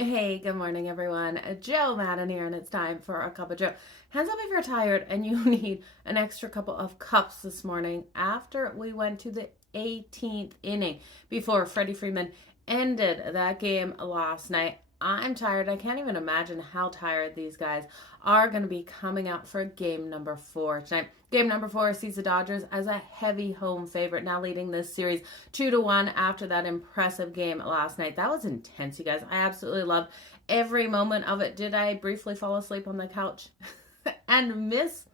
Hey, good morning, everyone. Jo Madden here, and it's time for a cup of Joe. Hands up if you're tired and you need an extra couple of cups this morning after we went to the 18th inning before Freddie Freeman ended that game last night. I'm tired. I can't even imagine how tired these guys are going to be coming out for game number 4 tonight. Game number 4 sees the Dodgers as a heavy home favorite, now leading this series 2-1 after that impressive game last night. That was intense, you guys. I absolutely loved every moment of it. Did I briefly fall asleep on the couch and miss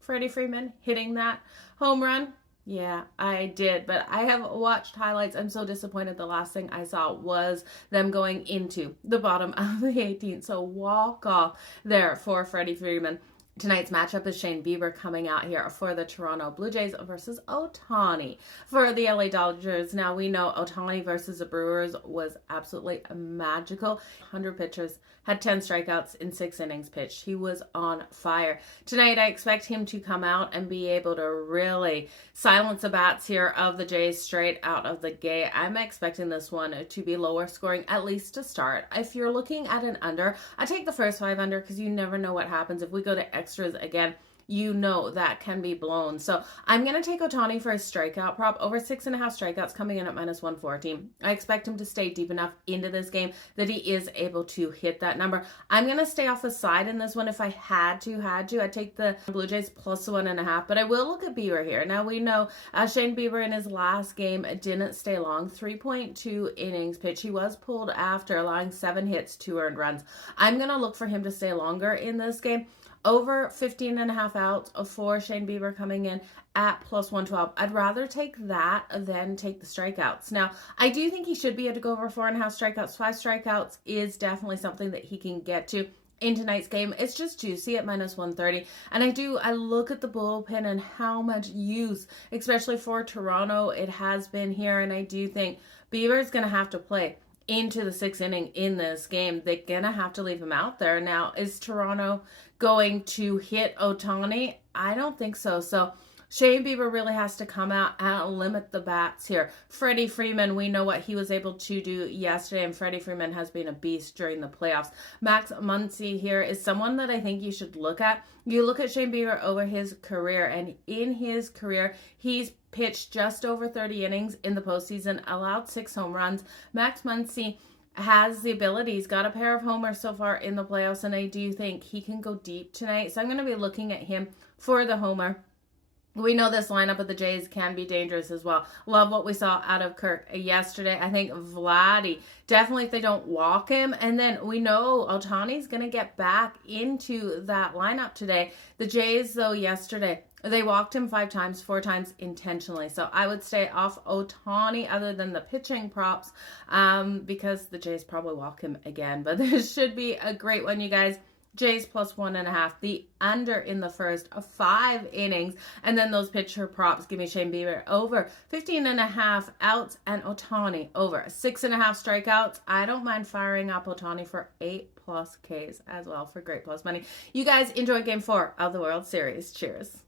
Freddie Freeman hitting that home run? Yeah, I did, but I have watched highlights. I'm so disappointed. The last thing I saw was them going into the bottom of the 18th. So walk off there for Freddie Freeman. Tonight's matchup is Shane Bieber coming out here for the Toronto Blue Jays versus Ohtani for the LA Dodgers. Now, we know Ohtani versus the Brewers was absolutely magical. 100 pitchers, had 10 strikeouts in 6 innings pitched. He was on fire. Tonight, I expect him to come out and be able to really silence the bats here of the Jays straight out of the gate. I'm expecting this one to be lower scoring, at least to start. If you're looking at an under, I take the first 5 under because you never know what happens. If we go to extras again, you know that can be blown. So I'm going to take Ohtani for a strikeout prop, over 6.5 strikeouts coming in at -114. I expect him to stay deep enough into this game that he is able to hit that number. I'm going to stay off the side in this one. If I had to, I'd take the Blue Jays +1.5, but I will look at Bieber here. Now we know Shane Bieber in his last game didn't stay long, 3.2 innings pitched. He was pulled after allowing 7 hits, 2 earned runs. I'm going to look for him to stay longer in this game. Over 15.5 outs for Shane Bieber coming in at +112. I'd rather take that than take the strikeouts. Now, I do think he should be able to go over 4.5 strikeouts. 5 strikeouts is definitely something that he can get to in tonight's game. It's just juicy at -130. And I look at the bullpen and how much use, especially for Toronto, it has been here. And I do think Bieber's going to have to play into the 6th inning in this game. They're going to have to leave him out there. Now, is Toronto going to hit Ohtani? I don't think so. So Shane Bieber really has to come out and limit the bats here. Freddie Freeman, we know what he was able to do yesterday, and Freddie Freeman has been a beast during the playoffs. Max Muncy here is someone that I think you should look at. You look at Shane Bieber over his career, and in his career, he's pitched just over 30 innings in the postseason, allowed 6 home runs. Max Muncy has the ability. He's got a pair of homers so far in the playoffs, and I do think he can go deep tonight. So I'm going to be looking at him for the homer. We know this lineup of the Jays can be dangerous as well. Love what we saw out of Kirk yesterday. I think Vladdy, definitely if they don't walk him. And then we know Ohtani's going to get back into that lineup today. The Jays, though, yesterday, they walked him 5 times, 4 times intentionally. So I would stay off Ohtani other than the pitching props because the Jays probably walk him again. But this should be a great one, you guys. Jays +1.5. The under in the first 5 innings. And then those pitcher props give me Shane Bieber over 15.5 outs and Ohtani over 6.5 strikeouts. I don't mind firing up Ohtani for 8+ Ks as well for great plus money. You guys enjoy game 4 of the World Series. Cheers.